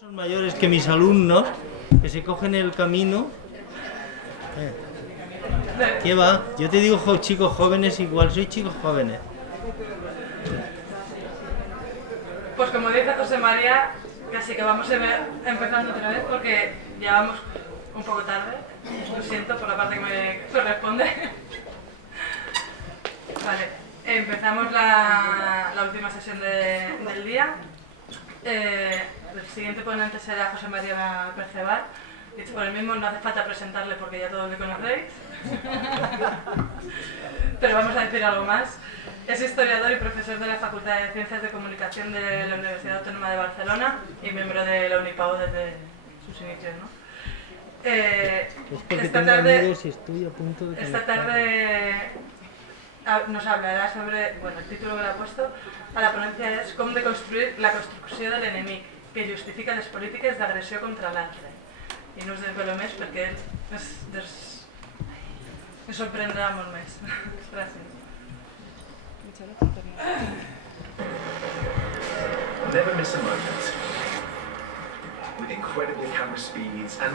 Son mayores que mis alumnos, que se cogen el camino. ¿Qué va? Yo te digo chicos jóvenes, igual soy chicos jóvenes. Pues como dice José María, casi que vamos empezando otra vez porque ya vamos un poco tarde. Lo siento por la parte que me corresponde. Vale, empezamos la última sesión del día. El siguiente ponente será José María Perceval. Dicho por el mismo, no hace falta presentarle porque ya todos le conocéis. Pero vamos a decir algo más. Es historiador y profesor de la Facultad de Ciencias de Comunicación de la Universidad Autónoma de Barcelona y miembro de la Unipau desde sus inicios, ¿no? Esta tarde nos hablará sobre, bueno, el título que le ha puesto a la ponencia es Com de construir la construcció de l'enemic, que justifica les polítiques d'agressió contra l'altre. I no us desvelo més perquè ens sorprendrà molt més. Gràcies. Never miss a moment. With incredible camera speeds and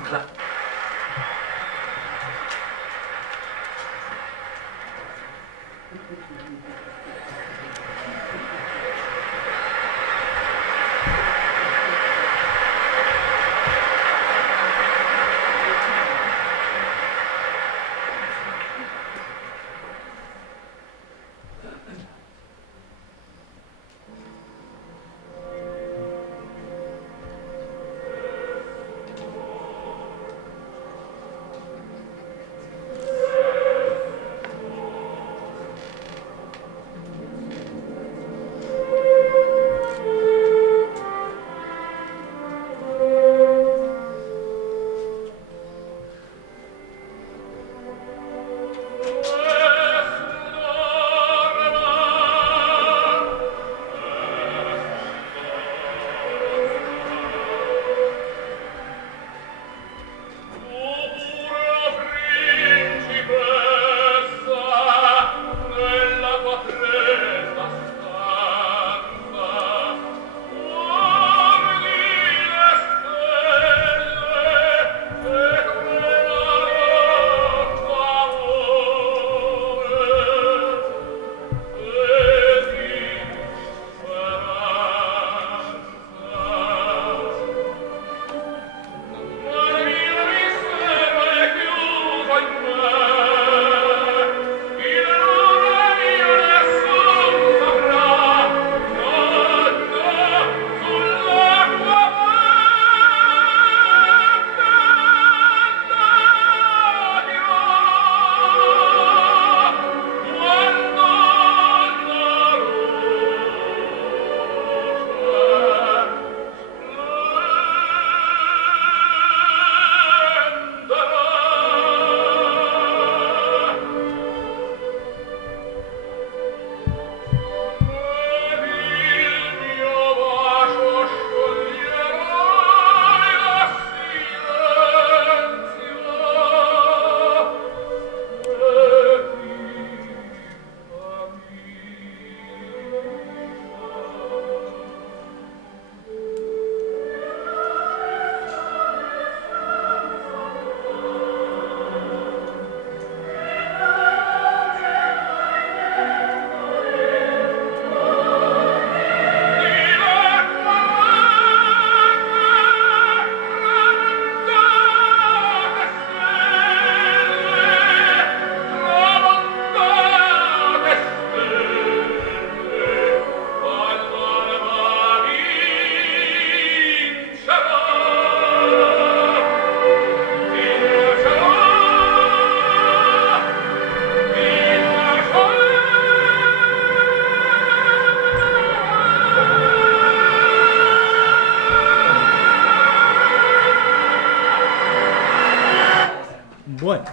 Bueno.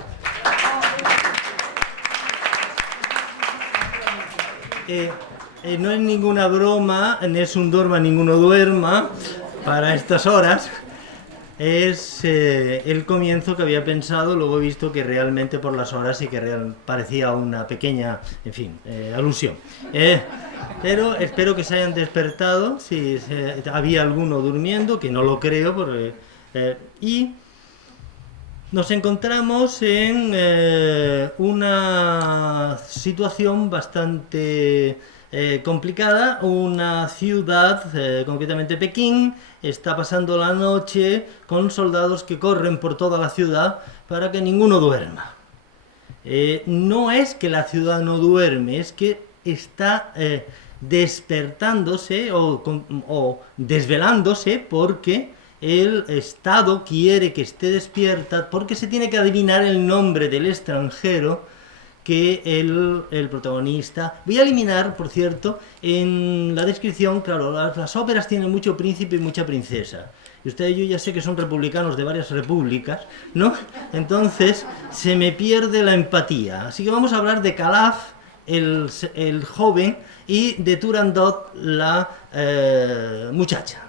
No es ninguna broma, no es un dorma, ninguno duerma para estas horas. Es el comienzo que había pensado, luego he visto que realmente por las horas sí que parecía una pequeña, en fin, alusión. Pero espero que se hayan despertado, si había alguno durmiendo, que no lo creo, y nos encontramos en una situación bastante complicada. Una ciudad, concretamente Pekín, está pasando la noche con soldados que corren por toda la ciudad para que ninguno duerma. No es que la ciudad no duerme, es que está despertándose o desvelándose porque el Estado quiere que esté despierta, porque se tiene que adivinar el nombre del extranjero que el protagonista... Voy a eliminar, por cierto, en la descripción, claro, las óperas tienen mucho príncipe y mucha princesa. Y ustedes, yo ya sé que son republicanos de varias repúblicas, ¿no? Entonces, se me pierde la empatía. Así que vamos a hablar de Calaf, el joven, y de Turandot, la muchacha.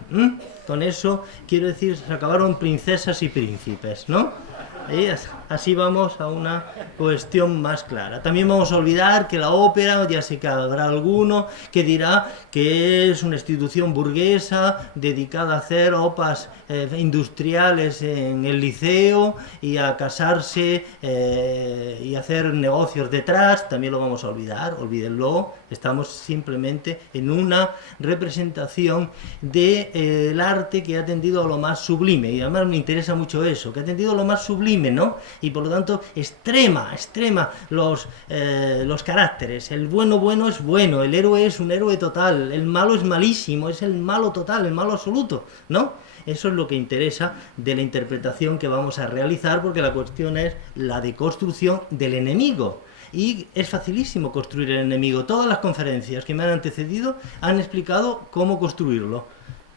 Con eso, quiero decir, se acabaron princesas y príncipes, ¿no? Así vamos a una cuestión más clara. También vamos a olvidar que la ópera, ya sé que habrá alguno que dirá que es una institución burguesa dedicada a hacer opas industriales en el liceo y a casarse y hacer negocios detrás. También lo vamos a olvidar, olvídenlo. Estamos simplemente en una representación del arte que ha tendido a lo más sublime, y además me interesa mucho eso, que ha tendido a lo más sublime, ¿no? Y por lo tanto extrema los caracteres. El bueno es bueno, el héroe es un héroe total, el malo es malísimo, es el malo total, el malo absoluto, ¿no? Eso es lo que interesa de la interpretación que vamos a realizar, porque la cuestión es la deconstrucción del enemigo. Y es facilísimo construir el enemigo. Todas las conferencias que me han antecedido han explicado cómo construirlo.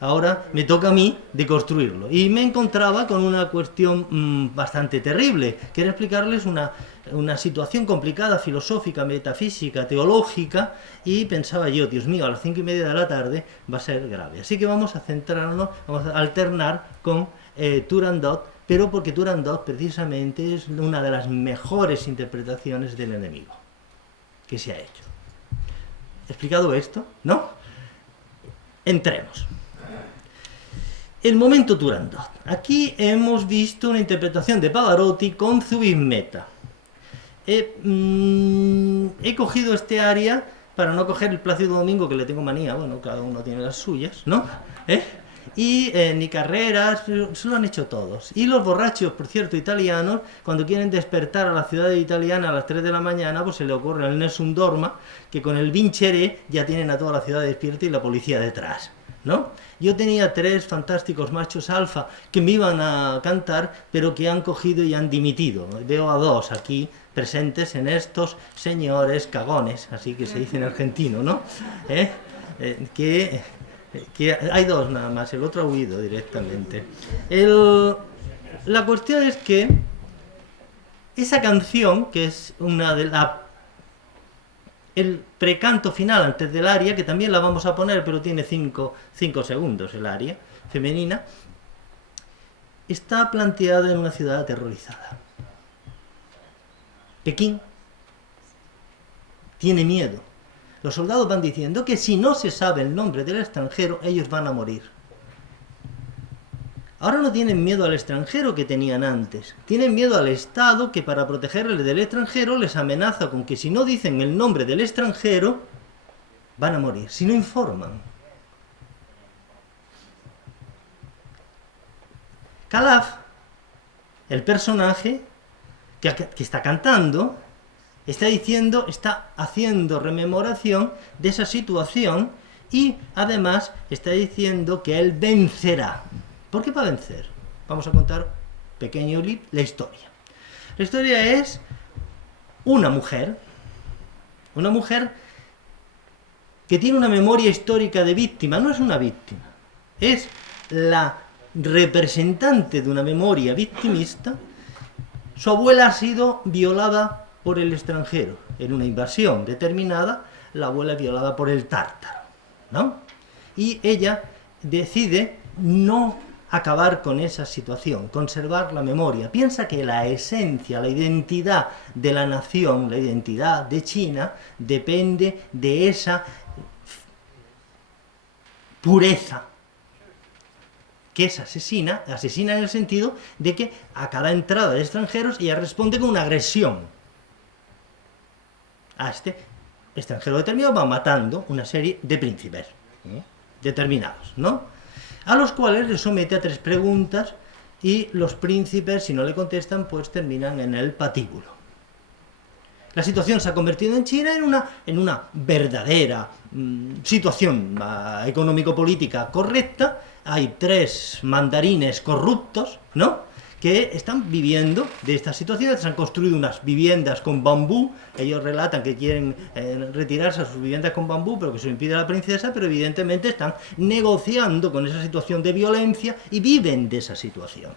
Ahora me toca a mí deconstruirlo. Y me encontraba con una cuestión bastante terrible. Quería explicarles una situación complicada, filosófica, metafísica, teológica, y pensaba yo, Dios mío, a las 5:30 de la tarde va a ser grave. Así que vamos a centrarnos, vamos a alternar con Turandot, pero porque Turandot precisamente es una de las mejores interpretaciones del enemigo que se ha hecho. ¿Explicado esto? ¿No? Entremos. El momento Turandot. Aquí hemos visto una interpretación de Pavarotti con Zubin-Mehta. He cogido este aria para no coger el Plácido Domingo, que le tengo manía, bueno, cada uno tiene las suyas, ¿no? Y ni Carreras, se lo han hecho todos. Y los borrachos, por cierto, italianos, cuando quieren despertar a la ciudad italiana a las 3 de la mañana, pues se le ocurre al Nessun Dorma, que con el Vincere ya tienen a toda la ciudad despierta y la policía detrás, ¿no? Yo tenía 3 fantásticos machos alfa que me iban a cantar, pero que han cogido y han dimitido. Veo a 2 aquí presentes en estos señores cagones, así que se dice en argentino, ¿no? Que hay 2 nada más, el otro ha huido directamente. La cuestión es que esa canción, que es una de el precanto final antes del aria, que también la vamos a poner, pero tiene 5 segundos el aria femenina, está planteada en una ciudad aterrorizada. Pekín tiene miedo. Los soldados van diciendo que si no se sabe el nombre del extranjero, ellos van a morir. Ahora no tienen miedo al extranjero que tenían antes. Tienen miedo al Estado que, para protegerles del extranjero, les amenaza con que si no dicen el nombre del extranjero, van a morir, si no informan. Calaf, el personaje que está cantando, está haciendo rememoración de esa situación, y además está diciendo que él vencerá. ¿Por qué va a vencer? Vamos a contar pequeño la historia. La historia es una mujer que tiene una memoria histórica de víctima. No es una víctima, es la representante de una memoria victimista. Su abuela ha sido violada por el extranjero. En una invasión determinada, la abuela es violada por el tártaro, ¿no? Y ella decide no acabar con esa situación, conservar la memoria. Piensa que la esencia, la identidad de la nación, la identidad de China, depende de esa pureza, que es asesina en el sentido de que a cada entrada de extranjeros ella responde con una agresión. A este extranjero determinado va matando una serie de príncipes determinados, ¿no? A los cuales les somete a 3 preguntas y los príncipes, si no le contestan, pues terminan en el patíbulo. La situación se ha convertido en China en una verdadera situación económico-política correcta. Hay 3 mandarines corruptos, ¿no?, que están viviendo de estas situaciones. Se han construido unas viviendas con bambú. Ellos relatan que quieren retirarse a sus viviendas con bambú, pero que se lo impide la princesa, pero evidentemente están negociando con esa situación de violencia y viven de esa situación.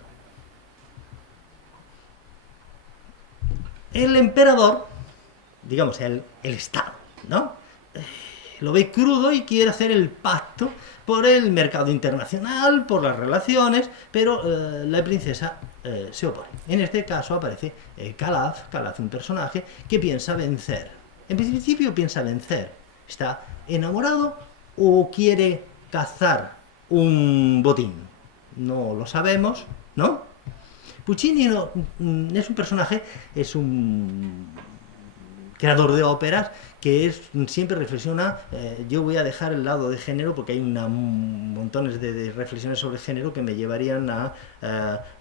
El emperador, digamos el Estado, ¿no?, lo ve crudo y quiere hacer el pacto por el mercado internacional, por las relaciones, pero la princesa se opone. En este caso aparece Calaf, un personaje que piensa vencer. En principio piensa vencer. ¿Está enamorado o quiere cazar un botín? No lo sabemos, ¿no? Puccini es un personaje, es un creador de óperas que siempre reflexiona. Yo voy a dejar el lado de género porque hay montones de reflexiones sobre género que me llevarían a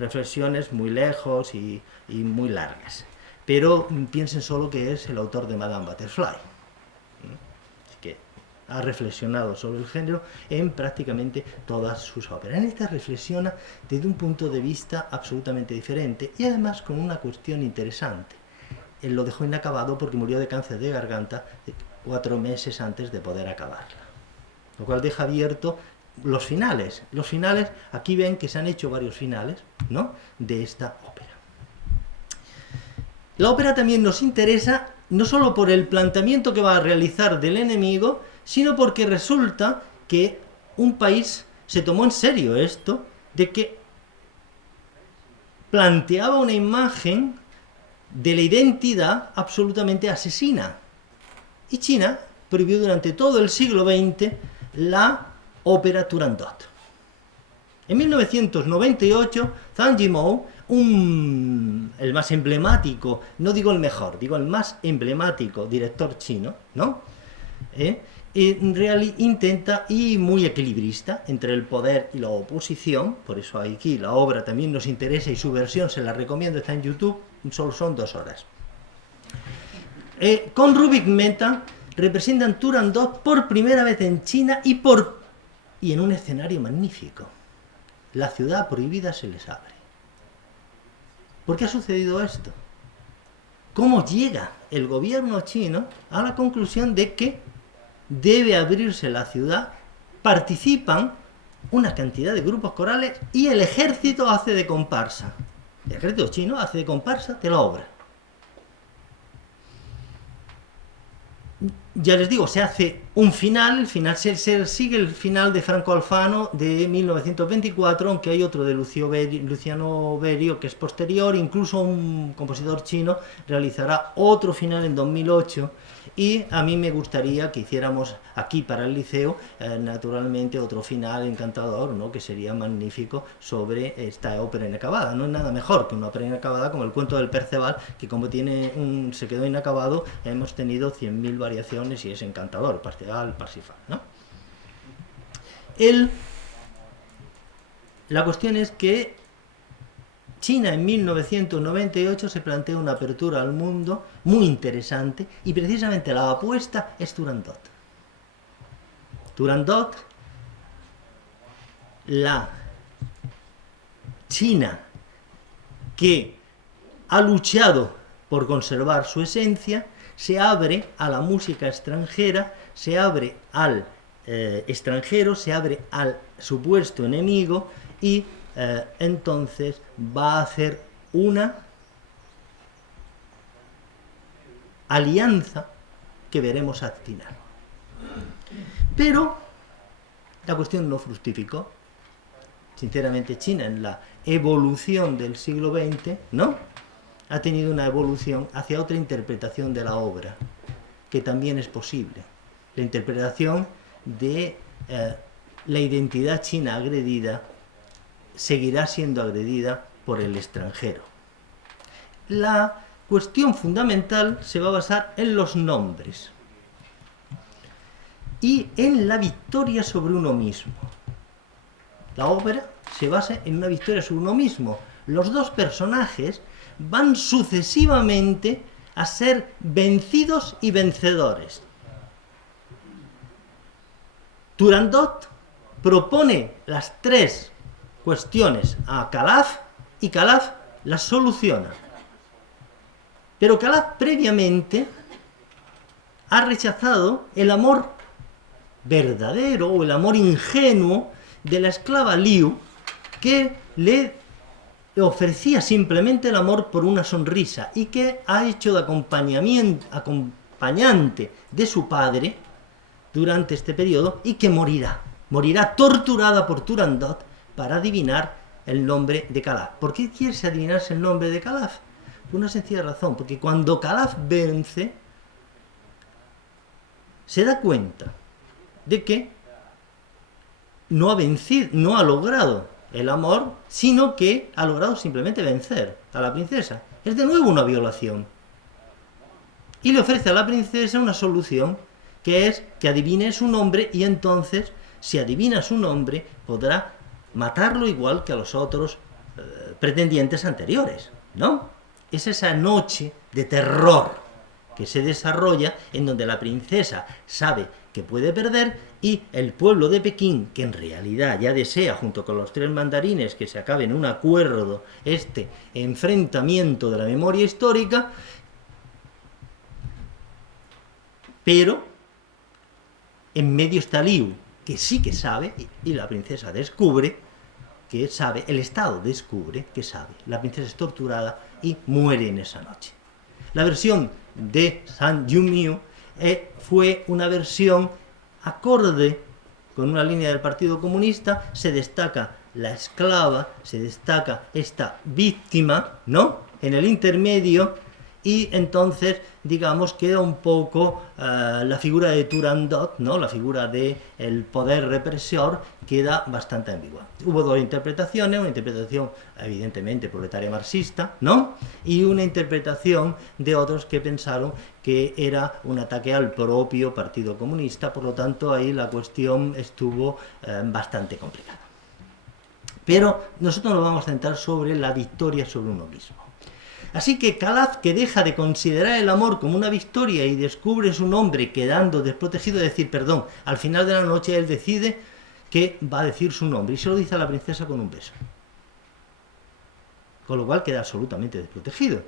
reflexiones muy lejos y muy largas. Pero piensen solo que es el autor de Madame Butterfly. Así que ha reflexionado sobre el género en prácticamente todas sus óperas. En esta reflexiona desde un punto de vista absolutamente diferente y además con una cuestión interesante. Él lo dejó inacabado porque murió de cáncer de garganta 4 meses antes de poder acabarla. Lo cual deja abierto los finales. Los finales, aquí ven que se han hecho varios finales, ¿no?, de esta ópera. La ópera también nos interesa no solo por el planteamiento que va a realizar del enemigo, sino porque resulta que un país se tomó en serio esto, de que planteaba una imagen de la identidad absolutamente asesina. Y China prohibió durante todo el siglo XX la ópera Turandot. En 1998, Zhang Yimou, el más emblemático, no digo el mejor, digo el más emblemático director chino, ¿no?, intenta, y muy equilibrista entre el poder y la oposición, por eso aquí la obra también nos interesa y su versión se la recomiendo, está en YouTube, solo son 2 horas. Con Rubik Mehta representan Turandot por primera vez en China y en un escenario magnífico. La ciudad prohibida se les abre. ¿Por qué ha sucedido esto? ¿Cómo llega el gobierno chino a la conclusión de que debe abrirse la ciudad? Participan una cantidad de grupos corales y el ejército hace de comparsa. El ejército chino hace de comparsa de la obra. Ya les digo, se hace un final, el final se sigue el final de Franco Alfano de 1924, aunque hay otro de Luciano Berio que es posterior. Incluso un compositor chino realizará otro final en 2008, y a mí me gustaría que hiciéramos aquí para el Liceo, naturalmente, otro final encantador, ¿no?, que sería magnífico sobre esta ópera inacabada. No es nada mejor que una ópera inacabada como el cuento del Perceval, que como se quedó inacabado, hemos tenido 100.000 variaciones y es encantador, Parsifal, ¿no? La cuestión es que China en 1998 se plantea una apertura al mundo muy interesante, y precisamente la apuesta es Turandot. Turandot, la China que ha luchado por conservar su esencia, se abre a la música extranjera, se abre al extranjero, se abre al supuesto enemigo, y entonces va a hacer una alianza que veremos al final. Pero la cuestión no fructificó. Sinceramente, China en la evolución del siglo XX, ¿no?, ha tenido una evolución hacia otra interpretación de la obra, que también es posible. La interpretación de la identidad china agredida seguirá siendo agredida por el extranjero. La cuestión fundamental se va a basar en los nombres y en la victoria sobre uno mismo. La ópera se basa en una victoria sobre uno mismo. Los dos personajes van sucesivamente a ser vencidos y vencedores. Turandot propone las tres cuestiones a Calaf y Calaf las soluciona. Pero Calaf previamente ha rechazado el amor verdadero o el amor ingenuo de la esclava Liu, que le ofrecía simplemente el amor por una sonrisa y que ha hecho de acompañante de su padre durante este periodo y que morirá torturada por Turandot para adivinar el nombre de Calaf. ¿Por qué quiere adivinarse el nombre de Calaf? Por una sencilla razón, porque cuando Calaf vence, se da cuenta de que no ha vencido, no ha logrado el amor, sino que ha logrado simplemente vencer a la princesa. Es de nuevo una violación. Y le ofrece a la princesa una solución, que es que adivine su nombre, y entonces, si adivina su nombre, podrá matarlo igual que a los otros pretendientes anteriores, ¿no? Es esa noche de terror que se desarrolla en donde la princesa sabe que puede perder y el pueblo de Pekín, que en realidad ya desea, junto con los tres mandarines, que se acabe en un acuerdo este enfrentamiento de la memoria histórica, pero en medio está Liu, que sí que sabe, y la princesa descubre que sabe, el Estado descubre que sabe. La princesa es torturada y muere en esa noche. La versión de Zhang Yunmiu fue una versión acorde con una línea del Partido Comunista. Se destaca la esclava, se destaca esta víctima, ¿no?, en el intermedio, y entonces, digamos, queda un poco la figura de Turandot, ¿no?, la figura del poder represor, queda bastante ambigua. Hubo dos interpretaciones, una interpretación evidentemente proletaria marxista, ¿no?, y una interpretación de otros que pensaron que era un ataque al propio Partido Comunista. Por lo tanto, ahí la cuestión estuvo bastante complicada. Pero nosotros nos vamos a centrar sobre la victoria sobre uno mismo. Así que Calaf, que deja de considerar el amor como una victoria y descubre su nombre quedando desprotegido, es decir, perdón, al final de la noche él decide que va a decir su nombre y se lo dice a la princesa con un beso. Con lo cual queda absolutamente desprotegido.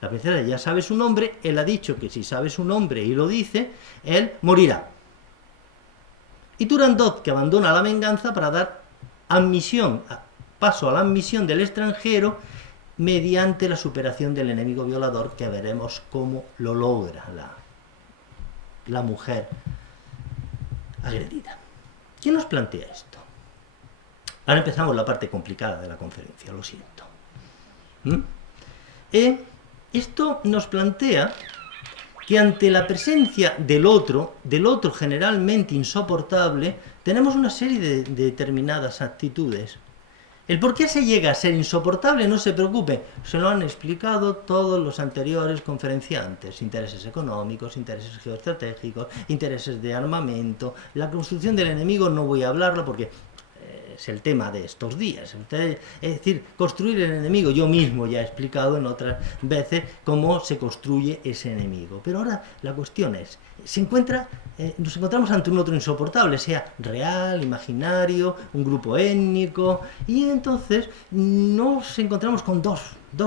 La princesa ya sabe su nombre, él ha dicho que si sabe su nombre y lo dice, él morirá. Y Turandot, que abandona la venganza para dar paso a la admisión del extranjero, mediante la superación del enemigo violador, que veremos cómo lo logra la mujer agredida. ¿Quién nos plantea esto? Ahora empezamos la parte complicada de la conferencia, lo siento. Esto nos plantea que ante la presencia del otro generalmente insoportable, tenemos una serie de determinadas actitudes. El por qué se llega a ser insoportable, no se preocupe, se lo han explicado todos los anteriores conferenciantes. Intereses económicos, intereses geoestratégicos, intereses de armamento. La construcción del enemigo no voy a hablarlo porque es el tema de estos días. Es decir, construir el enemigo, yo mismo ya he explicado en otras veces cómo se construye ese enemigo. Pero ahora la cuestión es, nos encontramos ante un otro insoportable, sea real, imaginario, un grupo étnico, y entonces nos encontramos con dos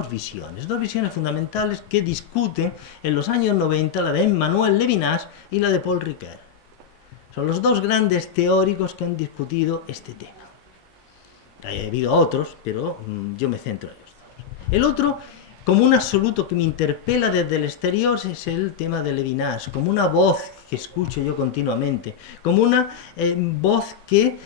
visiones fundamentales que discuten en los años 90, la de Emmanuel Levinas y la de Paul Ricoeur. Son los dos grandes teóricos que han discutido este tema. Ha habido otros, pero yo me centro en ellos dos. El otro, como un absoluto que me interpela desde el exterior, es el tema de Levinas, como una voz que escucho yo continuamente, como una voz que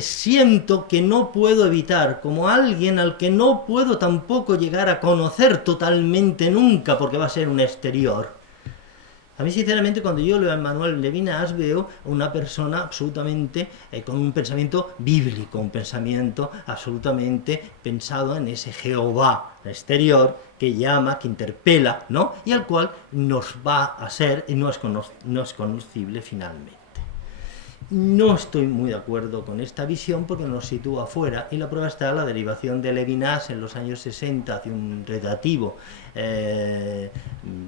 siento que no puedo evitar, como alguien al que no puedo tampoco llegar a conocer totalmente nunca, porque va a ser un exterior. A mí, sinceramente, cuando yo leo a Emmanuel Levinas, veo una persona absolutamente con un pensamiento bíblico, un pensamiento absolutamente pensado en ese Jehová exterior que llama, que interpela, ¿no? Y al cual nos va a ser y no es conocible finalmente. No estoy muy de acuerdo con esta visión porque nos sitúa fuera, y la prueba está en la derivación de Levinas en los años 60 hacia un relativo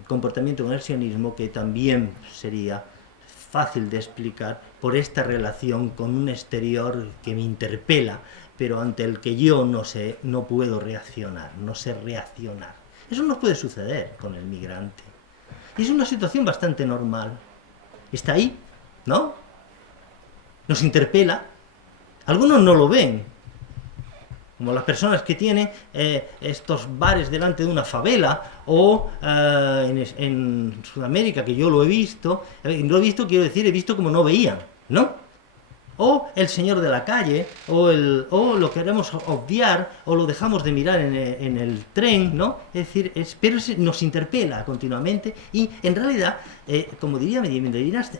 comportamiento con el sionismo que también sería fácil de explicar por esta relación con un exterior que me interpela, pero ante el que yo no puedo reaccionar, no sé reaccionar. Eso nos puede suceder con el migrante. Y es una situación bastante normal. Está ahí, ¿no? Nos interpela. Algunos no lo ven, como las personas que tienen estos bares delante de una favela, o en Sudamérica, que yo lo he visto, quiero decir, he visto como no veían, ¿no? O el señor de la calle, o lo queremos obviar, o lo dejamos de mirar en el tren, ¿no? Es decir, pero nos interpela continuamente, y en realidad, como diría Levinas,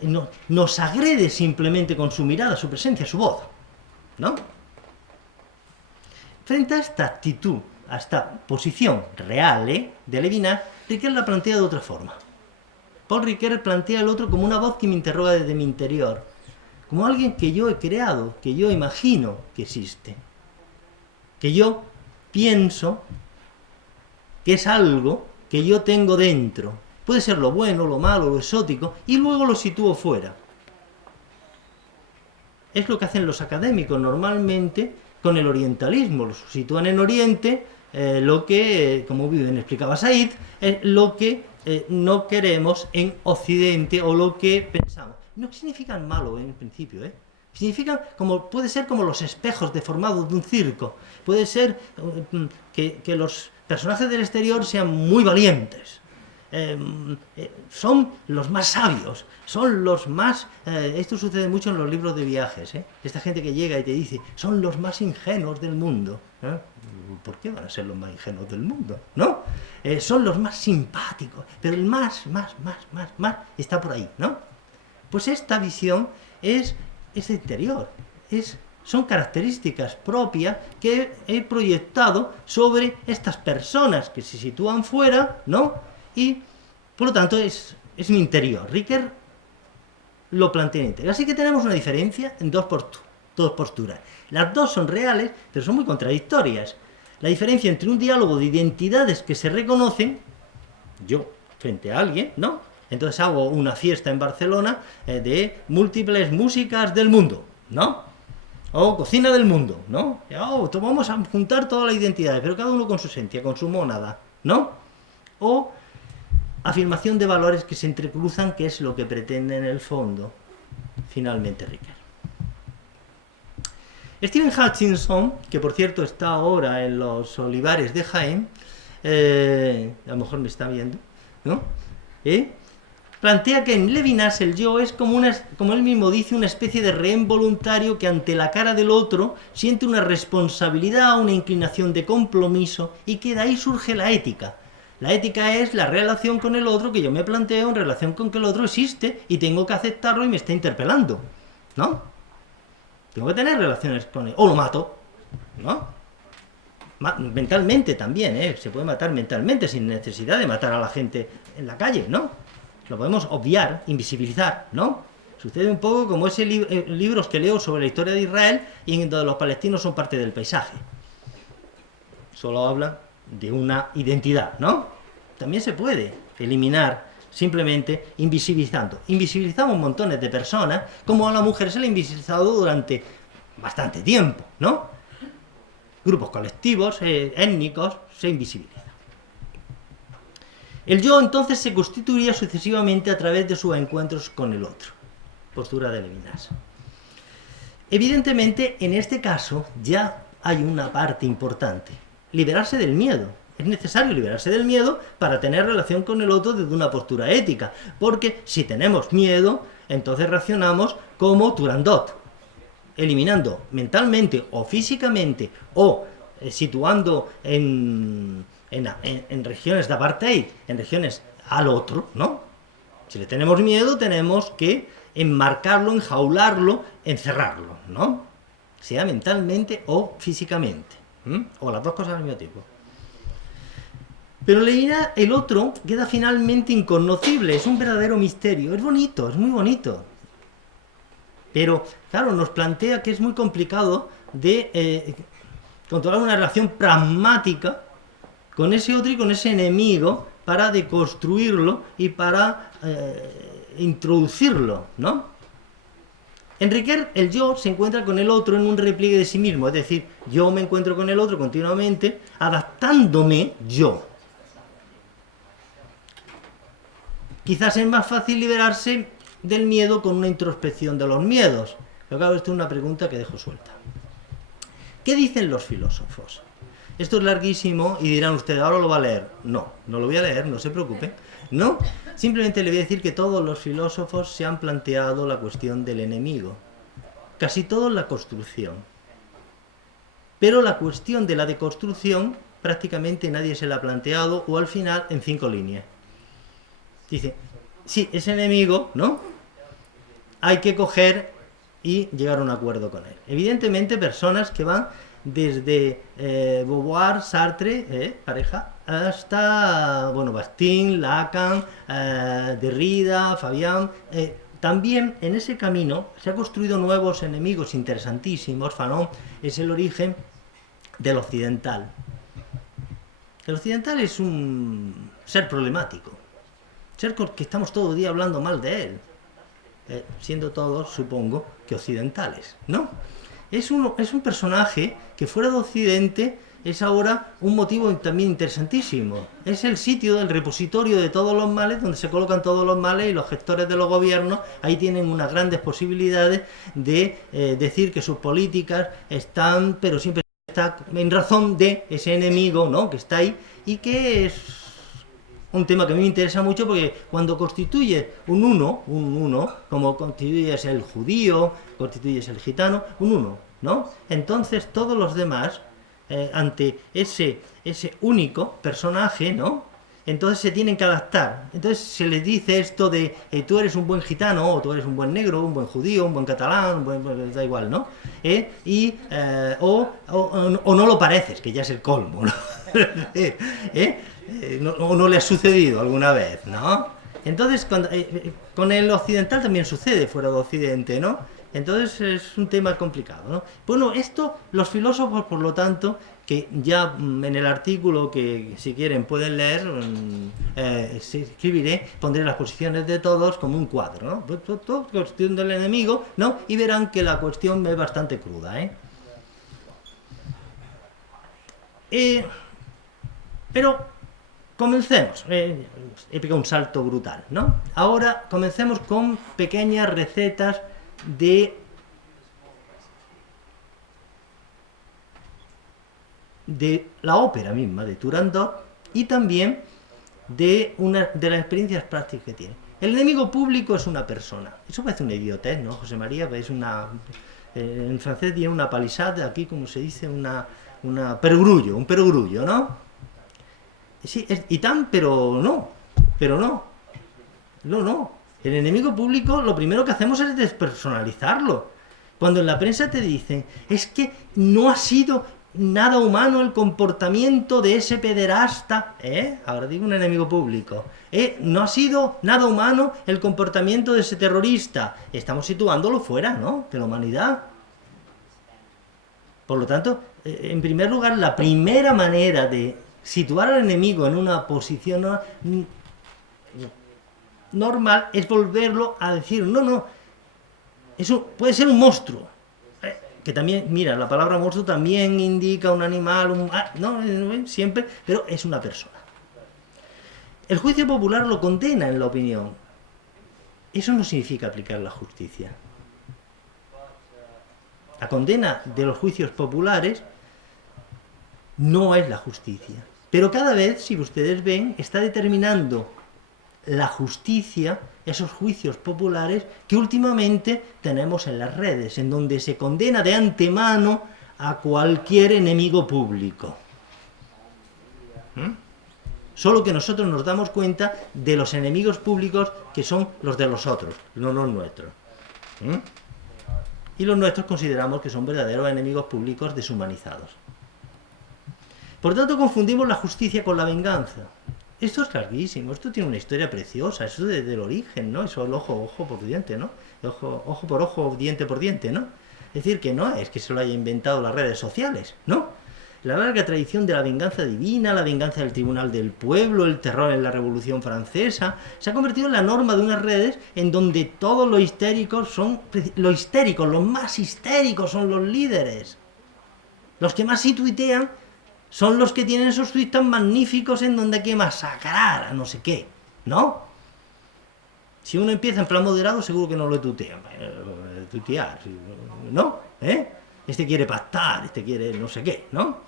nos agrede simplemente con su mirada, su presencia, su voz, ¿no? Frente a esta actitud, a esta posición real de Levinas, Riquet la plantea de otra forma. Paul Ricoeur plantea al otro como una voz que me interroga desde mi interior, como alguien que yo he creado, que yo imagino que existe, que yo pienso que es algo que yo tengo dentro. Puede ser lo bueno, lo malo, lo exótico, y luego lo sitúo fuera. Es lo que hacen los académicos normalmente con el orientalismo. Lo sitúan en Oriente, lo que, como bien explicaba Said, lo que no queremos en Occidente, o lo que pensamos. No significan malo en principio, significan puede ser como los espejos deformados de un circo. Puede ser que los personajes del exterior sean muy valientes. Son los más sabios, son los más... esto sucede mucho en los libros de viajes, esta gente que llega y te dice, son los más ingenuos del mundo. ¿Por qué van a ser los más ingenuos del mundo? ¿No? Son los más simpáticos, pero el más está por ahí, ¿no? Pues esta visión es interior, son características propias que he proyectado sobre estas personas que se sitúan fuera, ¿no? Y, por lo tanto, es mi interior. Ricoeur lo plantea en interior. Así que tenemos una diferencia en dos posturas. Las dos son reales, pero son muy contradictorias. La diferencia entre un diálogo de identidades que se reconocen, yo frente a alguien, ¿no? Entonces hago una fiesta en Barcelona de múltiples músicas del mundo, ¿no? O cocina del mundo, ¿no? Vamos a juntar todas las identidades, pero cada uno con su esencia, con su mónada, ¿no? O afirmación de valores que se entrecruzan, que es lo que pretende en el fondo, finalmente, Ricoeur. Stephen Hutchinson, que por cierto está ahora en los Olivares de Jaén, a lo mejor me está viendo, ¿no? Plantea que en Levinas el yo es como él mismo dice, una especie de rehén voluntario que ante la cara del otro siente una responsabilidad, una inclinación de compromiso, y que de ahí surge la ética. La ética es la relación con el otro que yo me planteo en relación con que el otro existe y tengo que aceptarlo y me está interpelando, ¿no? Tengo que tener relaciones con él, o lo mato, ¿no? Mentalmente también, se puede matar mentalmente sin necesidad de matar a la gente en la calle, ¿no? Lo podemos obviar, invisibilizar, ¿no? Sucede un poco como ese libros que leo sobre la historia de Israel y en donde los palestinos son parte del paisaje. Solo hablan de una identidad, ¿no? También se puede eliminar simplemente invisibilizando. Invisibilizamos montones de personas, como a la mujer se le ha invisibilizado durante bastante tiempo, ¿no? Grupos colectivos, étnicos, se invisibilizan. El yo entonces se constituiría sucesivamente a través de sus encuentros con el otro. Postura de Levinas. Evidentemente, en este caso ya hay una parte importante. Liberarse del miedo. Es necesario liberarse del miedo para tener relación con el otro desde una postura ética. Porque si tenemos miedo, entonces reaccionamos como Turandot, eliminando mentalmente o físicamente o situando en regiones de apartheid, en regiones al otro, ¿no? Si le tenemos miedo, tenemos que enmarcarlo, enjaularlo, encerrarlo, ¿no? Sea mentalmente o físicamente, o las dos cosas al mismo tiempo. Pero el otro queda finalmente incognoscible, es un verdadero misterio, es bonito, es muy bonito. Pero, claro, nos plantea que es muy complicado de controlar una relación pragmática con ese otro y con ese enemigo para deconstruirlo y para introducirlo, ¿no? En Ricoeur, el yo se encuentra con el otro en un repliegue de sí mismo, es decir, yo me encuentro con el otro continuamente, adaptándome yo. Quizás es más fácil liberarse del miedo con una introspección de los miedos. Pero claro, esto es una pregunta que dejo suelta. ¿Qué dicen los filósofos? Esto es larguísimo y dirán ustedes, ahora lo va a leer. No, no lo voy a leer, no se preocupen. No, simplemente le voy a decir que todos los filósofos se han planteado la cuestión del enemigo. Casi todos la construcción. Pero la cuestión de la deconstrucción prácticamente nadie se la ha planteado, o al final en 5 líneas. Dice, sí, ese enemigo, ¿no? Hay que coger y llegar a un acuerdo con él. Evidentemente, personas que van desde Beauvoir, Sartre, pareja, hasta, bueno, Bastiat, Lacan, Derrida, Fabián. También en ese camino se han construido nuevos enemigos interesantísimos. Fanon es el origen del occidental. El occidental es un ser problemático. Ser que estamos todo el día hablando mal de él, siendo todos, supongo, que occidentales, ¿no? Es un personaje que fuera de Occidente es ahora un motivo también interesantísimo. Es el sitio del repositorio de todos los males, donde se colocan todos los males, y los gestores de los gobiernos ahí tienen unas grandes posibilidades de decir que sus políticas están, pero siempre está en razón de ese enemigo, ¿no?, que está ahí, y que es un tema que a mí me interesa mucho, porque cuando constituyes un uno, como constituyes el judío, constituyes el gitano, un uno, ¿no? Entonces todos los demás, ante ese único personaje, ¿no?, entonces se tienen que adaptar. Entonces se les dice esto de tú eres un buen gitano, o tú eres un buen negro, un buen judío, un buen catalán, da igual, ¿no? O no lo pareces, que ya es el colmo, ¿no? No le ha sucedido alguna vez, ¿no? Entonces, con el occidental también sucede, fuera de Occidente, ¿no? Entonces es un tema complicado, ¿no? Bueno, esto los filósofos, por lo tanto, que ya en el artículo que si quieren pueden leer, escribiré, pondré las posiciones de todos como un cuadro, ¿no? Todo cuestión del enemigo, ¿no? Y verán que la cuestión es bastante cruda, pero comencemos. He pegado un salto brutal, ¿no? Ahora comencemos con pequeñas recetas de la ópera misma, de Turandot, y también de las experiencias prácticas que tiene. El enemigo público es una persona. Eso parece una idiotez, ¿no, José María? Es en francés tiene una palisade, aquí como se dice, un perogrullo, ¿no? Sí, pero no. El enemigo público, lo primero que hacemos es despersonalizarlo. Cuando en la prensa te dicen, es que no ha sido nada humano el comportamiento de ese pederasta, ahora digo un enemigo público, no ha sido nada humano el comportamiento de ese terrorista, estamos situándolo fuera, ¿no?, de la humanidad. Por lo tanto, en primer lugar, la primera manera de situar al enemigo en una posición normal es volverlo a decir, no, eso puede ser un monstruo, que también, mira, la palabra monstruo también indica un animal, siempre, pero es una persona. El juicio popular lo condena en la opinión. Eso no significa aplicar la justicia. La condena de los juicios populares no es la justicia. Pero cada vez, si ustedes ven, está determinando la justicia esos juicios populares que últimamente tenemos en las redes, en donde se condena de antemano a cualquier enemigo público. Solo que nosotros nos damos cuenta de los enemigos públicos que son los de los otros, no los nuestros. Y los nuestros consideramos que son verdaderos enemigos públicos deshumanizados. Por tanto, confundimos la justicia con la venganza. Esto es larguísimo, esto tiene una historia preciosa, eso desde el origen, ¿no? Eso el ojo por diente, ¿no? Ojo por ojo, diente por diente, ¿no? Es decir, que no es que se lo haya inventado las redes sociales, ¿no? La larga tradición de la venganza divina, la venganza del tribunal del pueblo, el terror en la Revolución Francesa, se ha convertido en la norma de unas redes en donde todos los histéricos son... los más histéricos son los líderes. Los que más sí tuitean son los que tienen esos tuits tan magníficos en donde hay que masacrar a no sé qué, ¿no? Si uno empieza en plan moderado, seguro que no lo tuitea. Tuitear, ¿no? Este quiere pactar, este quiere no sé qué, ¿no?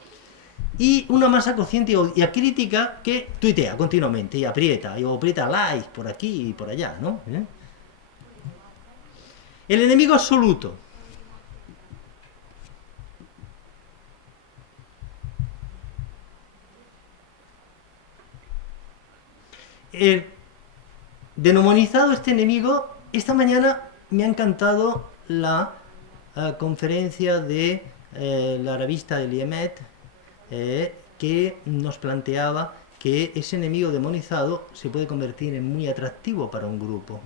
Y una masa consciente y acrítica que tuitea continuamente y aprieta like por aquí y por allá, ¿no? El enemigo absoluto. Denominado este enemigo, esta mañana me ha encantado la conferencia de la revista del IEMET, que nos planteaba que ese enemigo demonizado se puede convertir en muy atractivo para un grupo.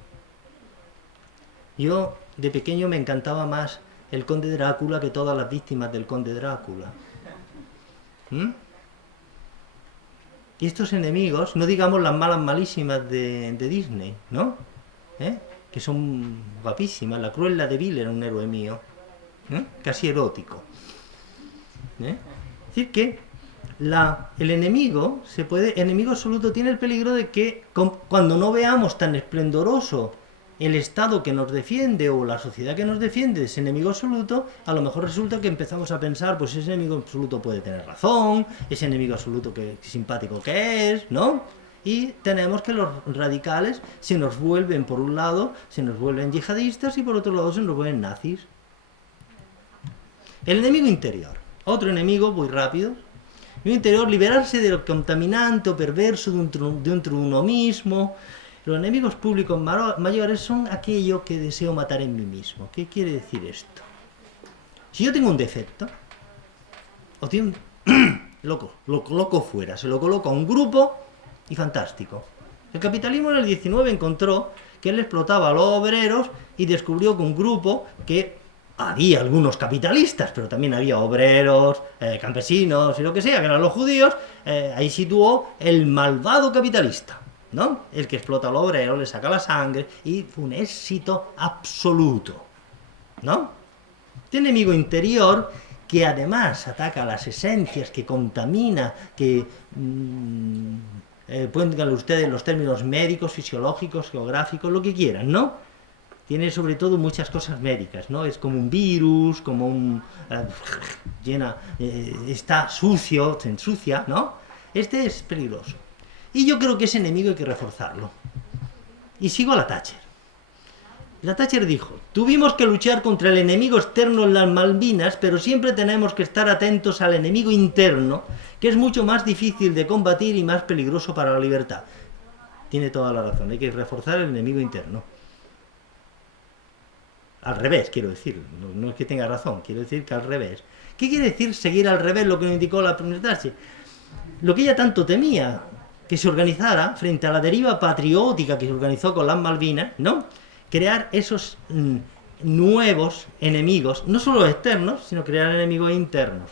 Yo de pequeño me encantaba más el Conde Drácula que todas las víctimas del Conde Drácula. Y estos enemigos, no digamos las malas malísimas de Disney, ¿no? Que son guapísimas. La Cruella de Vil era un héroe mío, casi erótico. Es decir que el enemigo absoluto tiene el peligro de que cuando no veamos tan esplendoroso el Estado que nos defiende o la sociedad que nos defiende, ese enemigo absoluto, a lo mejor resulta que empezamos a pensar, pues ese enemigo absoluto puede tener razón, ese enemigo absoluto que simpático que es, ¿no? Y tenemos que los radicales se nos vuelven, por un lado, se nos vuelven yihadistas y por otro lado se nos vuelven nazis. El enemigo interior. Otro enemigo, muy rápido. El enemigo interior, liberarse de lo contaminante o perverso dentro de uno mismo. Los enemigos públicos mayores son aquello que deseo matar en mí mismo. ¿Qué quiere decir esto? Si yo tengo un defecto, o tengo lo coloco fuera, se lo coloco a un grupo y fantástico. El capitalismo en el 19 encontró que él explotaba a los obreros y descubrió que un grupo que había algunos capitalistas, pero también había obreros, campesinos y lo que sea, que eran los judíos, ahí situó el malvado capitalista, ¿no? El que explota al obrero, le saca la sangre y fue un éxito absoluto, ¿no? Este enemigo interior que además ataca las esencias, que contamina, que pónganle ustedes los términos médicos, fisiológicos, geográficos, lo que quieran, ¿no? Tiene sobre todo muchas cosas médicas, ¿no? Es como un virus, como un... está sucio, se ensucia, ¿no? Este es peligroso. Y yo creo que ese enemigo hay que reforzarlo. Y sigo a la Thatcher. La Thatcher dijo, tuvimos que luchar contra el enemigo externo en las Malvinas, pero siempre tenemos que estar atentos al enemigo interno, que es mucho más difícil de combatir y más peligroso para la libertad. Tiene toda la razón, hay que reforzar el enemigo interno. Al revés, quiero decir, no es que tenga razón, quiero decir que al revés. ¿Qué quiere decir seguir al revés lo que nos indicó la primera Thatcher? Lo que ella tanto temía, que se organizara frente a la deriva patriótica que se organizó con las Malvinas, ¿no? Crear esos nuevos enemigos, no solo externos, sino crear enemigos internos.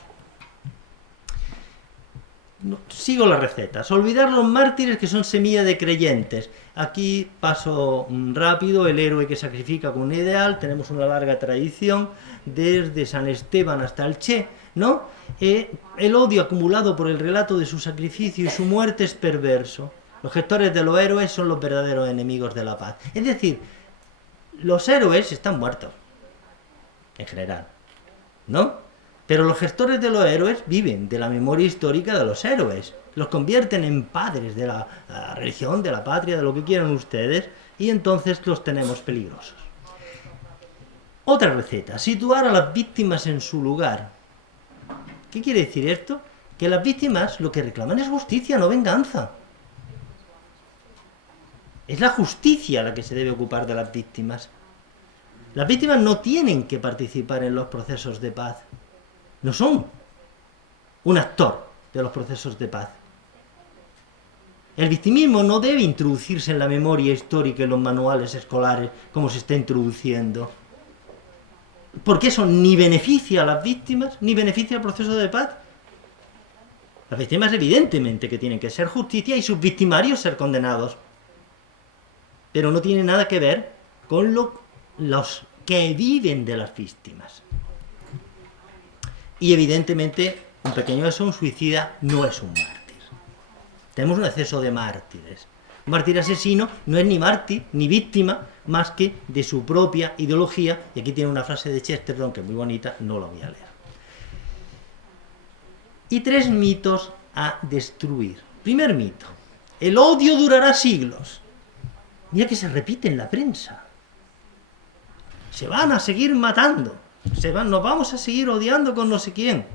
Sigo las recetas. Olvidar los mártires que son semilla de creyentes. Aquí paso rápido, el héroe que sacrifica con un ideal, tenemos una larga tradición, desde San Esteban hasta el Che, ¿no? El odio acumulado por el relato de su sacrificio y su muerte es perverso. Los gestores de los héroes son los verdaderos enemigos de la paz. Es decir, los héroes están muertos, en general, ¿no? Pero los gestores de los héroes viven de la memoria histórica de los héroes. Los convierten en padres de la religión, de la patria, de lo que quieran ustedes, y entonces los tenemos peligrosos. Otra receta, situar a las víctimas en su lugar. ¿Qué quiere decir esto? Que las víctimas lo que reclaman es justicia, no venganza. Es la justicia la que se debe ocupar de las víctimas. Las víctimas no tienen que participar en los procesos de paz. No son un actor de los procesos de paz. El victimismo no debe introducirse en la memoria histórica y los manuales escolares como se está introduciendo. Porque eso ni beneficia a las víctimas, ni beneficia al proceso de paz. Las víctimas evidentemente que tienen que ser justicia y sus victimarios ser condenados. Pero no tiene nada que ver con los que viven de las víctimas. Y evidentemente un pequeño eso, un suicida, no es un mártir. Tenemos un exceso de mártires. Un mártir asesino no es ni mártir ni víctima más que de su propia ideología. Y aquí tiene una frase de Chesterton que es muy bonita, no la voy a leer. Y 3 mitos a destruir. Primer mito: el odio durará siglos. Mira que se repite en la prensa. Se van a seguir matando. Nos vamos a seguir odiando con no sé quién.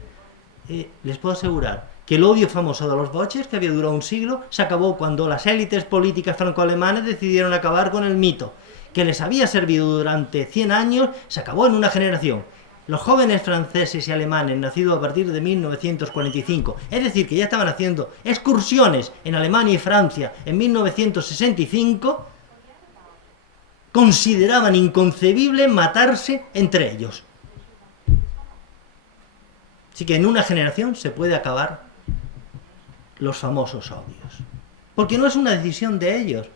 Les puedo asegurar que el odio famoso de los boches, que había durado un siglo, se acabó cuando las élites políticas franco-alemanas decidieron acabar con el mito, que les había servido durante 100 años, se acabó en una generación. Los jóvenes franceses y alemanes nacidos a partir de 1945, es decir, que ya estaban haciendo excursiones en Alemania y Francia en 1965, consideraban inconcebible matarse entre ellos. Así que en una generación se puede acabar los famosos odios. Porque no es una decisión de ellos,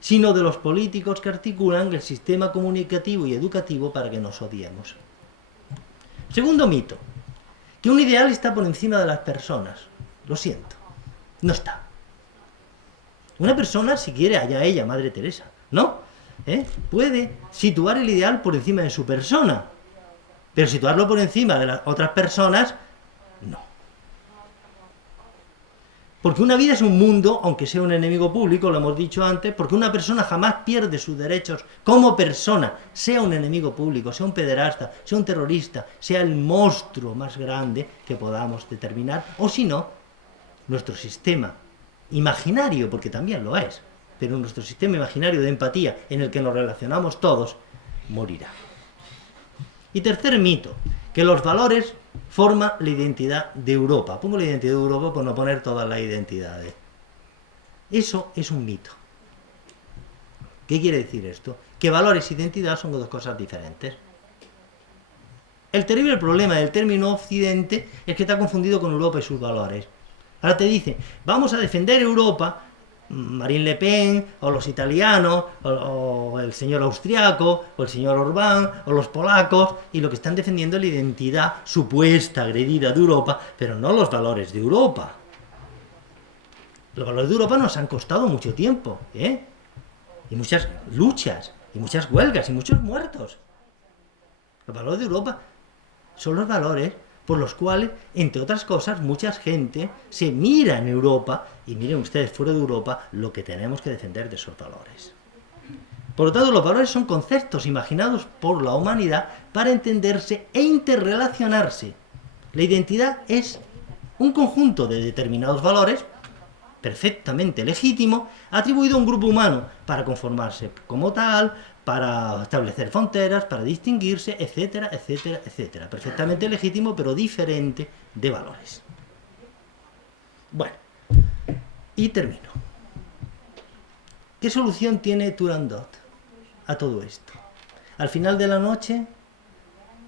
sino de los políticos que articulan el sistema comunicativo y educativo para que nos odiemos. Segundo mito: que un ideal está por encima de las personas. Lo siento, no está. Una persona, si quiere, allá ella, Madre Teresa, ¿no? Puede situar el ideal por encima de su persona, pero situarlo por encima de las otras personas, no. Porque una vida es un mundo, aunque sea un enemigo público, lo hemos dicho antes, porque una persona jamás pierde sus derechos como persona, sea un enemigo público, sea un pederasta, sea un terrorista, sea el monstruo más grande que podamos determinar, o si no, nuestro sistema imaginario, porque también lo es, pero nuestro sistema imaginario de empatía en el que nos relacionamos todos, morirá. Y tercer mito: que los valores forman la identidad de Europa. Pongo la identidad de Europa por no poner todas las identidades. Eso es un mito. ¿Qué quiere decir esto? Que valores e identidad son dos cosas diferentes. El terrible problema del término Occidente es que está confundido con Europa y sus valores. Ahora te dicen, vamos a defender Europa, Marine Le Pen, o los italianos, o el señor austriaco, o el señor Orbán, o los polacos, y lo que están defendiendo es la identidad supuesta agredida de Europa, pero no los valores de Europa. Los valores de Europa nos han costado mucho tiempo, y muchas luchas, y muchas huelgas, y muchos muertos. Los valores de Europa son los valores por los cuales, entre otras cosas, mucha gente se mira en Europa, y miren ustedes fuera de Europa, lo que tenemos que defender de esos valores. Por lo tanto, los valores son conceptos imaginados por la humanidad para entenderse e interrelacionarse. La identidad es un conjunto de determinados valores, perfectamente legítimo, atribuido a un grupo humano para conformarse como tal, para establecer fronteras, para distinguirse, etcétera, etcétera, etcétera. Perfectamente legítimo, pero diferente de valores. Bueno, y termino. ¿Qué solución tiene Turandot a todo esto? Al final de la noche,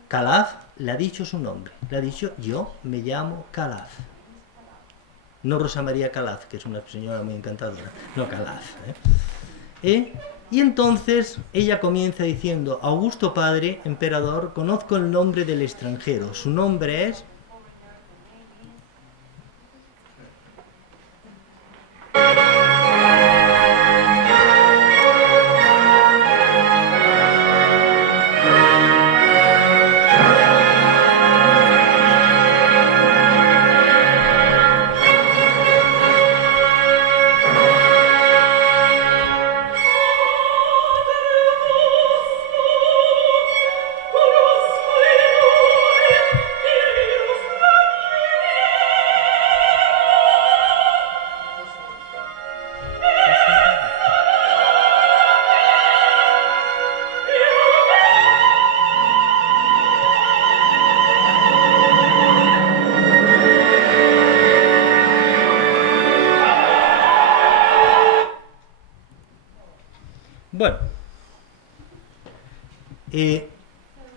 Calaf le ha dicho su nombre. Le ha dicho, yo me llamo Calaf. No Rosa María Calaf, que es una señora muy encantadora. No, Calaf. Y entonces ella comienza diciendo, Augusto Padre, emperador, conozco el nombre del extranjero. Su nombre es...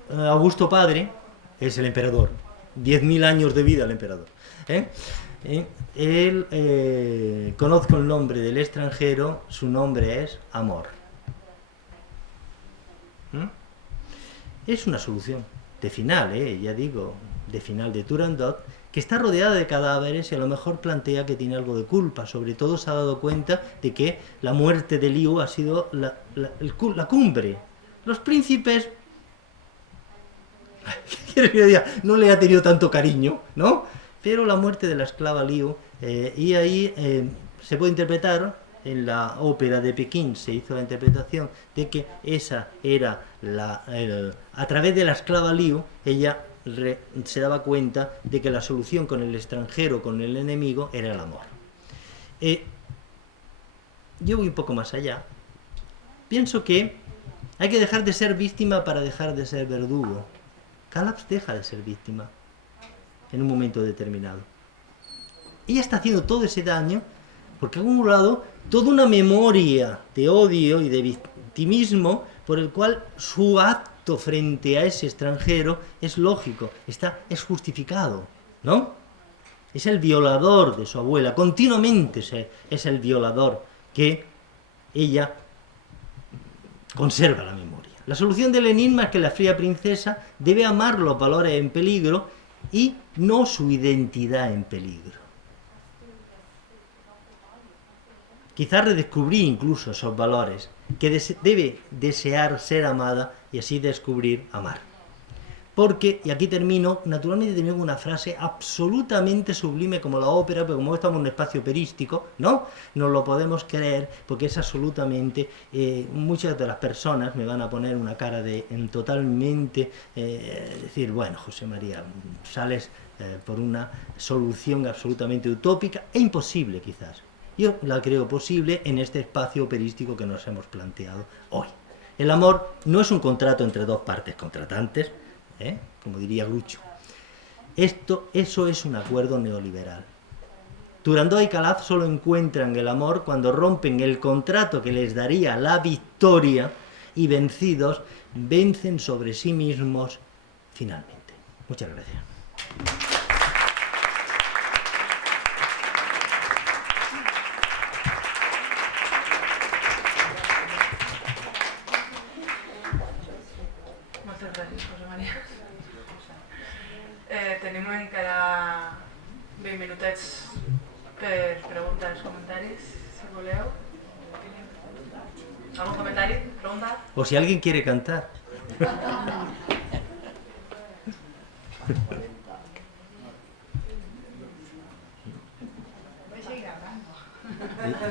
Augusto padre es el emperador. 10.000 años de vida el emperador. Conozco el nombre del extranjero, su nombre es amor. Es una solución de final, ya digo, de final de Turandot, que está rodeada de cadáveres y a lo mejor plantea que tiene algo de culpa. Sobre todo se ha dado cuenta de que la muerte de Liu ha sido la cumbre. Los príncipes, ¿qué quieres que yo diga? No le ha tenido tanto cariño, ¿no? Pero la muerte de la esclava Liu, y ahí se puede interpretar, en la ópera de Pekín se hizo la interpretación de que esa era a través de la esclava Liu, ella se daba cuenta de que la solución con el extranjero, con el enemigo, era el amor. Yo voy un poco más allá. Pienso que hay que dejar de ser víctima para dejar de ser verdugo. Calaps deja de ser víctima en un momento determinado. Ella está haciendo todo ese daño porque ha acumulado toda una memoria de odio y de victimismo por el cual su acto frente a ese extranjero es lógico, es justificado, ¿no? Es el violador de su abuela, continuamente es el violador que ella conserva la memoria. La solución del enigma es que la fría princesa debe amar los valores en peligro y no su identidad en peligro. Quizás redescubrir incluso esos valores, que debe desear ser amada y así descubrir amar. Porque, y aquí termino, naturalmente termino con una frase absolutamente sublime como la ópera, pero como estamos en un espacio operístico, ¿no? Nos lo podemos creer porque es absolutamente, muchas de las personas me van a poner una cara de totalmente, decir, bueno, José María, sales por una solución absolutamente utópica e imposible quizás. Yo la creo posible en este espacio operístico que nos hemos planteado hoy. El amor no es un contrato entre dos partes contratantes, como diría Groucho. Eso es un acuerdo neoliberal. Turandot y Calaf solo encuentran el amor cuando rompen el contrato que les daría la victoria y vencidos vencen sobre sí mismos finalmente. Muchas gracias. Tenim encara 20 minutets per preguntes, comentaris, si voleu. ¿Algún comentario? ¿Pregunta? O si alguien quiere cantar.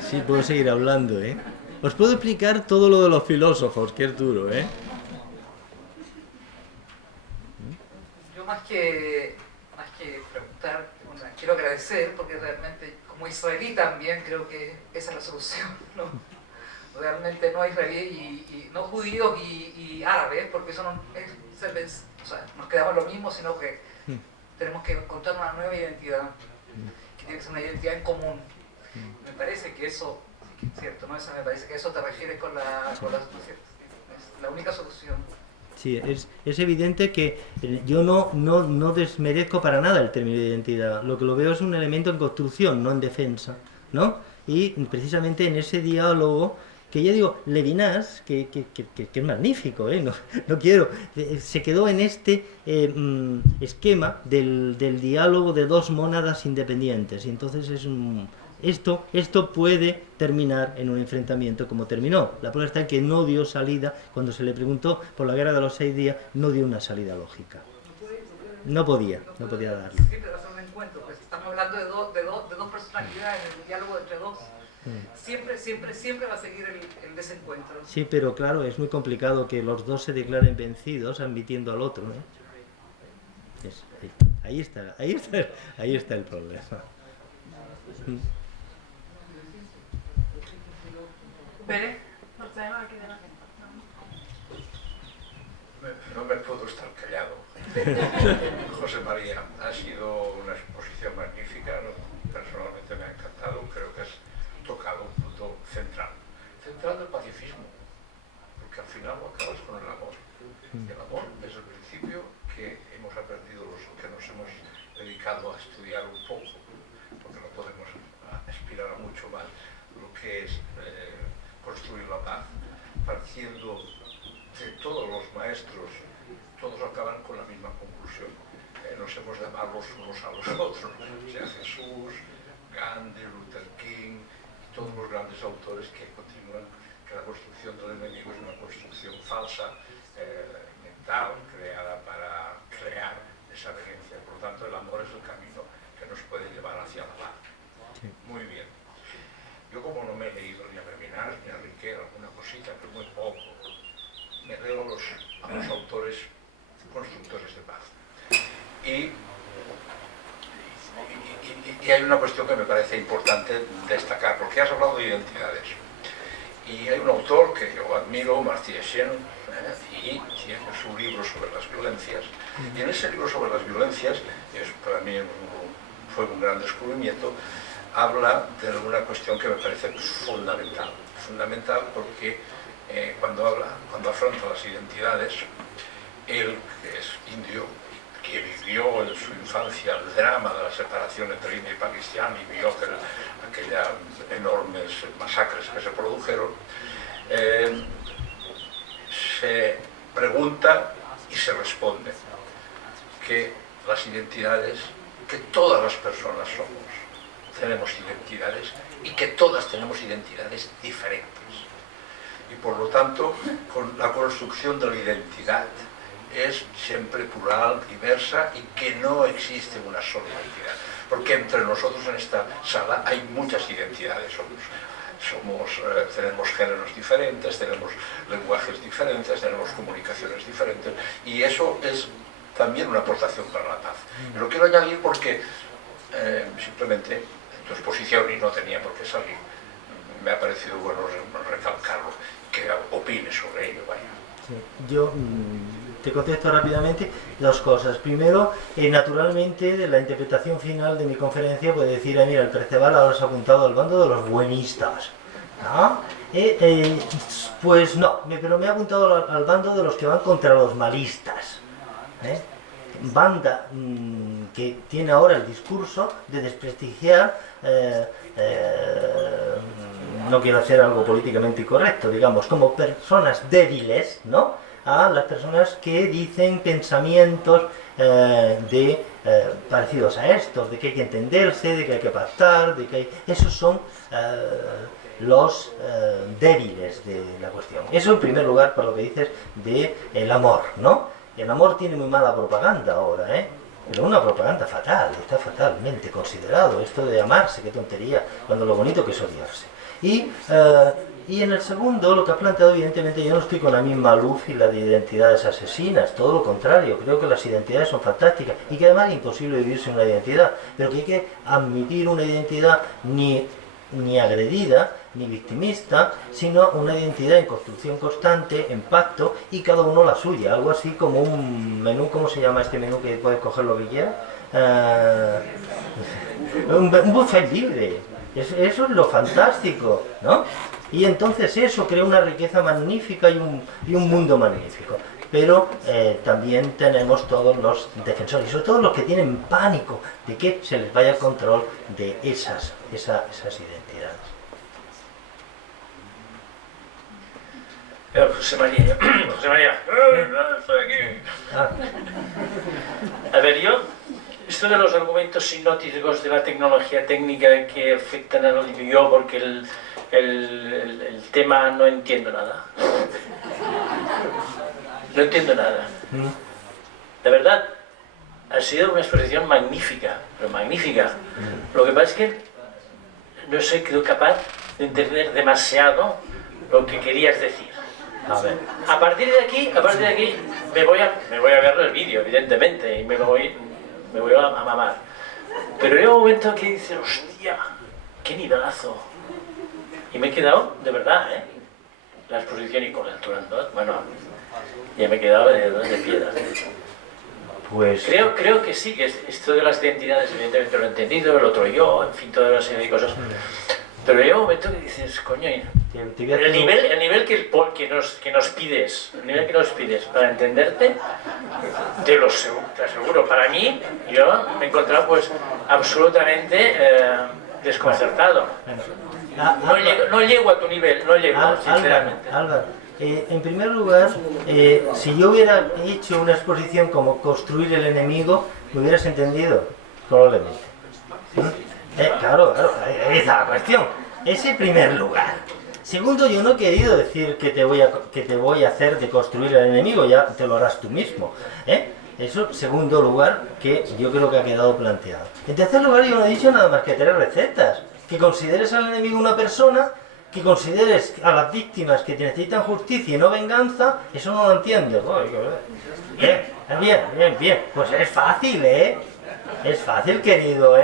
Sí, puedo seguir hablando, ¿eh? Os puedo explicar todo lo de los filósofos, que es duro, ¿eh? Yo más que preguntar, bueno, quiero agradecer porque realmente como israelí también creo que esa es la solución, ¿no? Realmente no israelí y no judíos y árabes, porque eso no es, o sea, nos quedamos lo mismo, sino que tenemos que encontrar una nueva identidad, que tiene que ser una identidad en común. Me parece que eso, cierto, ¿no? Me parece que eso te refieres con la es la única solución. Sí, es evidente que yo no desmerezco para nada el término de identidad. Lo que lo veo es un elemento en construcción, no en defensa, ¿no? Y precisamente en ese diálogo, que ya digo, Levinas, que es magnífico, no quiero, se quedó en este esquema del diálogo de dos mónadas independientes. Y entonces esto puede terminar en un enfrentamiento como terminó. La prueba está en que no dio salida, cuando se le preguntó por la guerra de los 6 días, no dio una salida lógica. No podía darlo. Sí, pero hacer un encuentro, pues estamos hablando de dos personalidades, el diálogo entre dos. Siempre va a seguir el desencuentro. Sí, pero claro, es muy complicado que los dos se declaren vencidos admitiendo al otro, Ahí está el problema. Pere, aquí delante. No me puedo estar callado. José María, ha sido una exposición magnífica, personalmente me ha encantado, creo que has tocado un punto central del pacifismo, porque al final lo acabas con el amor. El amor es el principio dedicado a estudiar un poco, porque no podemos aspirar a mucho más, lo que es construir la paz, partiendo de todos los maestros, todos acaban con la misma conclusión. Nos hemos de amar los unos a los otros, sea Jesús, Gandhi, Luther King, y todos los grandes autores que continúan que la construcción del enemigo es una construcción falsa, mental, creada para crear esa violencia. Por lo tanto, el amor es el camino que nos puede llevar hacia la paz. Muy bien. Yo, como no me he leído ni a Berminaz ni a Riquet, alguna cosita, pero muy poco, me leo a los autores constructores de paz. Y hay una cuestión que me parece importante destacar, porque has hablado de identidades. Y hay un autor que yo admiro, Amartya Sen, y tiene su libro sobre las violencias. Y en ese libro sobre las violencias, para mí fue un gran descubrimiento, habla de una cuestión que me parece fundamental. Fundamental porque cuando afronta las identidades, él, que es indio, que vivió en su infancia el drama de la separación entre India y Pakistán y vio aquellas enormes masacres que se produjeron, se pregunta y se responde que las identidades, que todas las personas tenemos identidades y que todas tenemos identidades diferentes. Y por lo tanto, con la construcción de la identidad es siempre plural, diversa y que no existe una sola identidad. Porque entre nosotros en esta sala hay muchas identidades. Tenemos géneros diferentes, tenemos lenguajes diferentes, tenemos comunicaciones diferentes y eso es también una aportación para la paz. Y lo quiero añadir porque simplemente en tu exposición, y no tenía por qué salir, me ha parecido bueno recalcarlo, que opines sobre ello. Vaya. Sí, yo te contesto rápidamente dos cosas. Primero, naturalmente, la interpretación final de mi conferencia puede decir, mira, el Perceval ahora se ha apuntado al bando de los buenistas, ¿no? Pues no, pero me ha apuntado al bando de los que van contra los malistas, banda que tiene ahora el discurso de desprestigiar, no quiero hacer algo políticamente incorrecto, digamos, como personas débiles, ¿no?, a las personas que dicen pensamientos parecidos a estos, de que hay que entenderse, de que hay que pactar, esos son los débiles de la cuestión. Eso en primer lugar por lo que dices del amor, ¿no? El amor tiene muy mala propaganda ahora, pero una propaganda fatal, está fatalmente considerado, esto de amarse, qué tontería, cuando lo bonito que es odiarse. Y en el segundo, lo que ha planteado, evidentemente, yo no estoy con la misma luz y la de identidades asesinas, todo lo contrario, creo que las identidades son fantásticas y que además es imposible vivir sin una identidad, pero que hay que admitir una identidad ni agredida, ni victimista, sino una identidad en construcción constante, en pacto, y cada uno la suya, algo así como un menú. ¿Cómo se llama este menú que puedes coger lo que quieras? Un buffet libre. Eso es lo fantástico, ¿no? Y entonces eso crea una riqueza magnífica y un mundo magnífico. Pero también tenemos todos los defensores, sobre todo los que tienen pánico de que se les vaya el control de esas identidades. José María, estoy aquí. A ver, esto de los argumentos sinóticos de la tecnología técnica que afectan al individuo, porque el tema no entiendo nada. No entiendo nada. De verdad, ha sido una exposición magnífica, pero magnífica. Lo que pasa es que no he sido capaz de entender demasiado lo que querías decir. A ver. A partir de aquí me voy a ver el vídeo, evidentemente, y me voy a mamar. Pero hay un momento que dice, hostia, qué nivelazo. Y me he quedado, de verdad, la exposición y con el Turandot, bueno, ya me he quedado de piedra. Pues... Creo que sí, que esto de las identidades, evidentemente lo he entendido, el otro yo, en fin, toda una serie de cosas. Pero hay un momento que dices, coño, el nivel que nos pides, el nivel que nos pides para entenderte, te te aseguro. Para mí, yo me he encontrado pues absolutamente desconcertado. No llego a tu nivel, no llego, sinceramente. Álvaro, en primer lugar, si yo hubiera hecho una exposición como construir el enemigo, ¿me hubieras entendido? Probablemente. Claro, ahí está la cuestión. Ese primer lugar. Segundo, yo no he querido decir que te voy a hacer de construir el enemigo, ya te lo harás tú mismo. Eso, segundo lugar, que yo creo que ha quedado planteado. En tercer lugar, yo no he dicho nada más que 3 recetas. Que consideres al enemigo una persona, que consideres a las víctimas que necesitan justicia y no venganza, eso no lo entiendo. Bien. Pues es fácil, Es fácil, querido,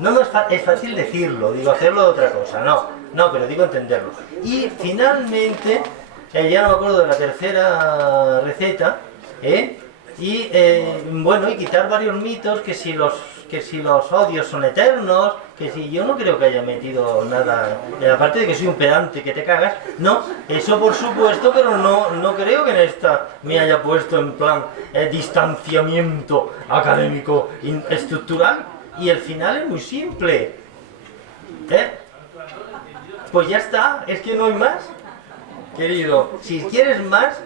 No es fácil decirlo, digo, hacerlo de otra cosa, no, pero digo entenderlo. Y finalmente, ya no me acuerdo de la tercera receta, y quitar varios mitos, que si los odios son eternos, que si yo no creo que haya metido nada, aparte de que soy un pedante que te cagas, no, eso por supuesto, pero no creo que en esta me haya puesto en plan distanciamiento académico estructural. Y el final es muy simple. Pues ya está, es que no hay más. Querido, si quieres más,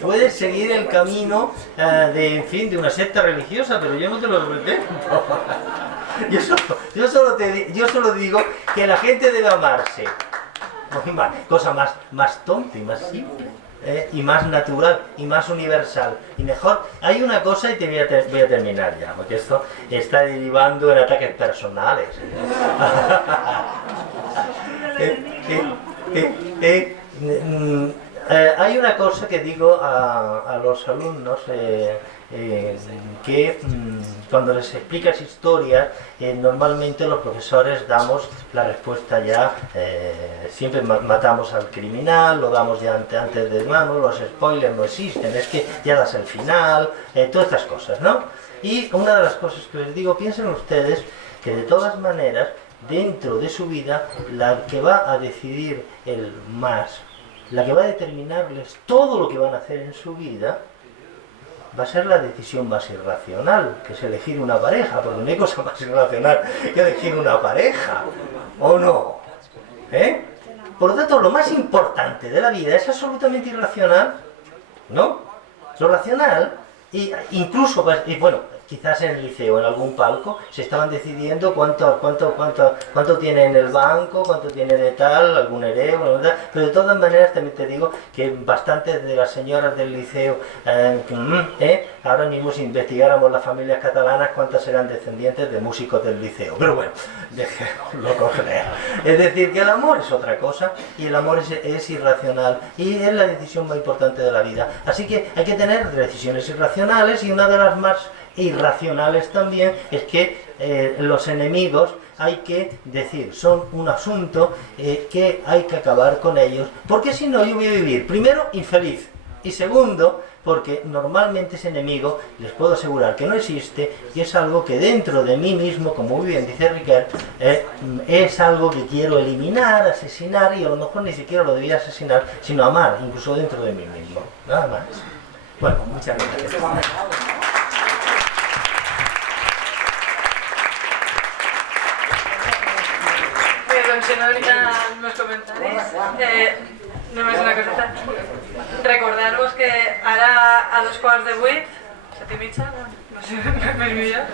puedes seguir el camino de una secta religiosa, pero yo no te lo pretendo. Yo solo digo que la gente debe amarse. Cosa más tonta y más simple. Y más natural y más universal y mejor. Hay una cosa y te voy a terminar ya, porque esto está derivando en ataques personales. Hay una cosa que digo a los alumnos que cuando les explicas historias, normalmente los profesores damos la respuesta ya, siempre matamos al criminal, lo damos ya antes de mano, los spoilers no existen, es que ya das el final, todas estas cosas, ¿no? Y una de las cosas que les digo, piensen ustedes que de todas maneras, dentro de su vida, la que va a decidir el más, la que va a determinarles todo lo que van a hacer en su vida, va a ser la decisión más irracional, que es elegir una pareja, porque no hay cosa más irracional que elegir una pareja, ¿o no? Por lo tanto, lo más importante de la vida es absolutamente irracional, ¿no? Lo racional, incluso, quizás en el liceo, en algún palco, se estaban decidiendo cuánto tiene en el banco, cuánto tiene de tal, algún heredero, pero de todas maneras también te digo que bastantes de las señoras del liceo, ahora mismo si investigáramos las familias catalanas, cuántas serán descendientes de músicos del liceo, pero bueno, déjenlo correr. Es decir, que el amor es otra cosa, y el amor es irracional, y es la decisión más importante de la vida. Así que hay que tener decisiones irracionales, y una de las más irracionales también es que los enemigos, hay que decir, son un asunto que hay que acabar con ellos, porque si no yo voy a vivir, primero, infeliz, y segundo, porque normalmente ese enemigo, les puedo asegurar que no existe, y es algo que dentro de mí mismo, como muy bien dice Ricard, es algo que quiero eliminar, asesinar, y a lo mejor ni siquiera lo debía asesinar, sino amar, incluso dentro de mí mismo, nada más. Bueno, muchas gracias. Si no ahorita los comentarios, només una coseta. Recordar-vos que ara a 2:15, 7:30, no sé, més millor,